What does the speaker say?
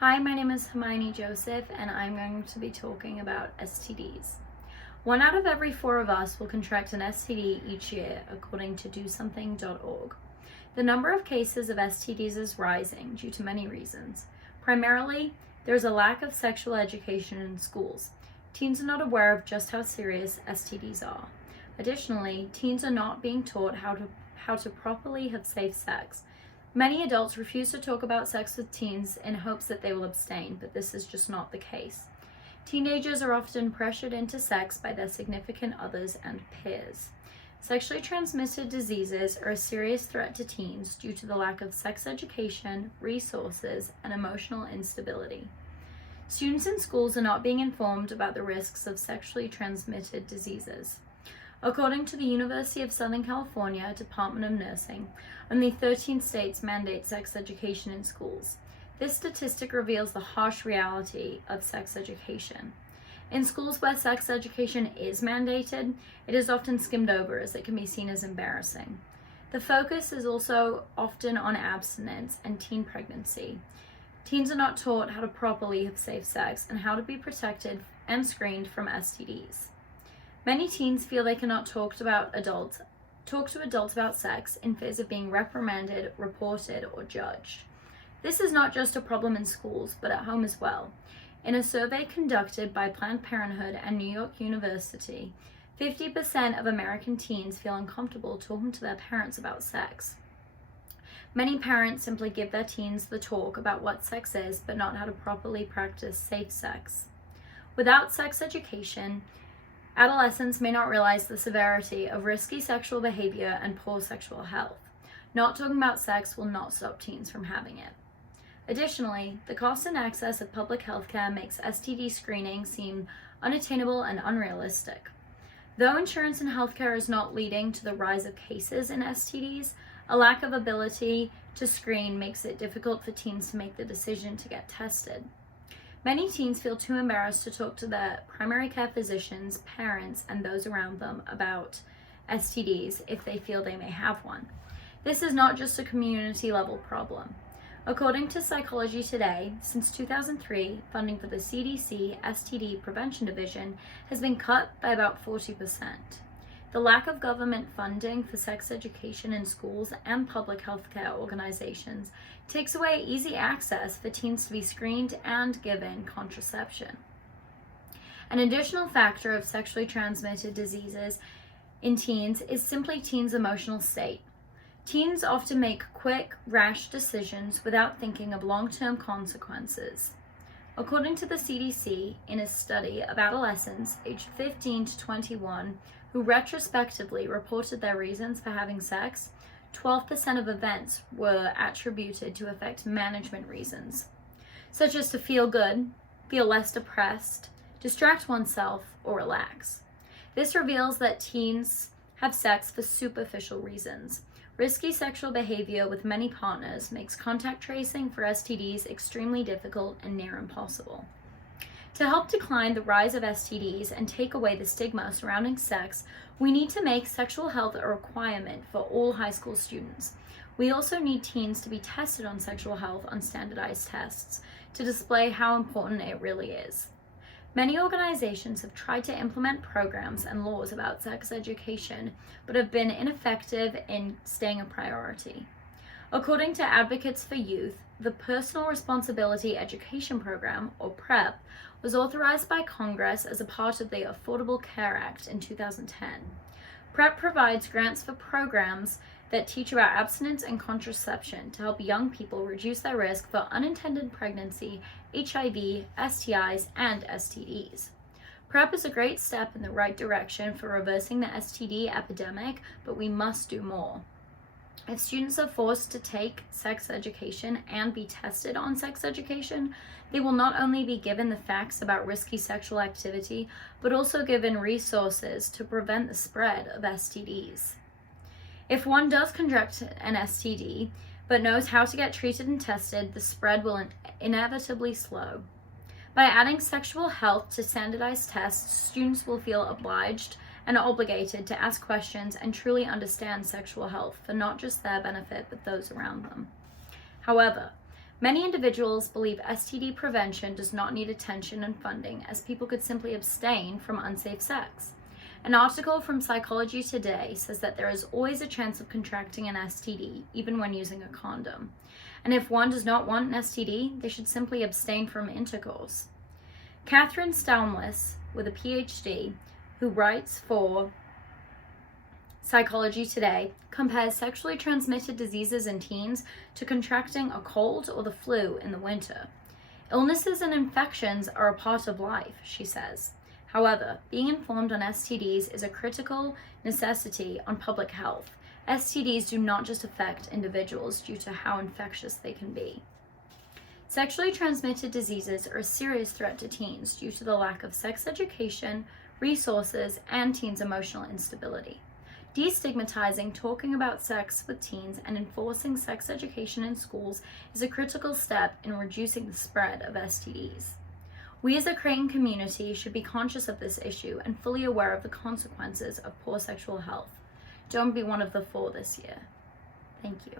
Hi, my name is Hermione Joseph, and I'm going to be talking about STDs. 1 out of every 4 of us will contract an STD each year, according to DoSomething.org. The number of cases of STDs is rising due to many reasons. Primarily, there's a lack of sexual education in schools. Teens are not aware of just how serious STDs are. Additionally, teens are not being taught how to properly have safe sex. Many adults refuse to talk about sex with teens in hopes that they will abstain, but this is just not the case. Teenagers are often pressured into sex by their significant others and peers. Sexually transmitted diseases are a serious threat to teens due to the lack of sex education, resources, and emotional instability. Students in schools are not being informed about the risks of sexually transmitted diseases. According to the University of Southern California Department of Nursing, only 13 states mandate sex education in schools. This statistic reveals the harsh reality of sex education. In schools where sex education is mandated, it is often skimmed over as it can be seen as embarrassing. The focus is also often on abstinence and teen pregnancy. Teens are not taught how to properly have safe sex and how to be protected and screened from STDs. Many teens feel they cannot talk to adults about sex in fears of being reprimanded, reported, or judged. This is not just a problem in schools, but at home as well. In a survey conducted by Planned Parenthood and New York University, 50% of American teens feel uncomfortable talking to their parents about sex. Many parents simply give their teens the talk about what sex is, but not how to properly practice safe sex. Without sex education, adolescents may not realize the severity of risky sexual behavior and poor sexual health. Not talking about sex will not stop teens from having it. Additionally, the cost and access of public health care makes STD screening seem unattainable and unrealistic. Though insurance and healthcare is not leading to the rise of cases in STDs, a lack of ability to screen makes it difficult for teens to make the decision to get tested. Many teens feel too embarrassed to talk to their primary care physicians, parents, and those around them about STDs if they feel they may have one. This is not just a community-level problem. According to Psychology Today, since 2003, funding for the CDC STD Prevention Division has been cut by about 40%. The lack of government funding for sex education in schools and public health care organizations takes away easy access for teens to be screened and given contraception. An additional factor of sexually transmitted diseases in teens is simply teens' emotional state. Teens often make quick, rash decisions without thinking of long-term consequences. According to the CDC, in a study of adolescents aged 15 to 21 who retrospectively reported their reasons for having sex, 12% of events were attributed to affect management reasons, such as to feel good, feel less depressed, distract oneself, or relax. This reveals that teens have sex for superficial reasons. Risky sexual behavior with many partners makes contact tracing for STDs extremely difficult and near impossible. To help decline the rise of STDs and take away the stigma surrounding sex, we need to make sexual health a requirement for all high school students. We also need teens to be tested on sexual health on standardized tests to display how important it really is. Many organizations have tried to implement programs and laws about sex education, but have been ineffective in staying a priority. According to Advocates for Youth, the Personal Responsibility Education Program, or PrEP, was authorized by Congress as a part of the Affordable Care Act in 2010. PrEP provides grants for programs that teach about abstinence and contraception to help young people reduce their risk for unintended pregnancy, HIV, STIs, and STDs. PrEP is a great step in the right direction for reversing the STD epidemic, but we must do more. If students are forced to take sex education and be tested on sex education, they will not only be given the facts about risky sexual activity, but also given resources to prevent the spread of STDs. If one does contract an STD, but knows how to get treated and tested, the spread will inevitably slow. By adding sexual health to standardized tests, students will feel obliged and obligated to ask questions and truly understand sexual health for not just their benefit, but those around them. However, Many individuals believe STD prevention does not need attention and funding, as people could simply abstain from unsafe sex. An article from Psychology Today says that there is always a chance of contracting an STD, even when using a condom. And if one does not want an STD, they should simply abstain from intercourse. Catherine Stalmlis, with a PhD, who writes for Psychology Today, compares sexually transmitted diseases in teens to contracting a cold or the flu in the winter. Illnesses and infections are a part of life, she says. However, being informed on STDs is a critical necessity on public health. STDs do not just affect individuals due to how infectious they can be. Sexually transmitted diseases are a serious threat to teens due to the lack of sex education, resources, and teens' emotional instability. Destigmatizing talking about sex with teens and enforcing sex education in schools is a critical step in reducing the spread of STDs. We as a Creighton community should be conscious of this issue and fully aware of the consequences of poor sexual health. Don't be one of the 4 this year. Thank you.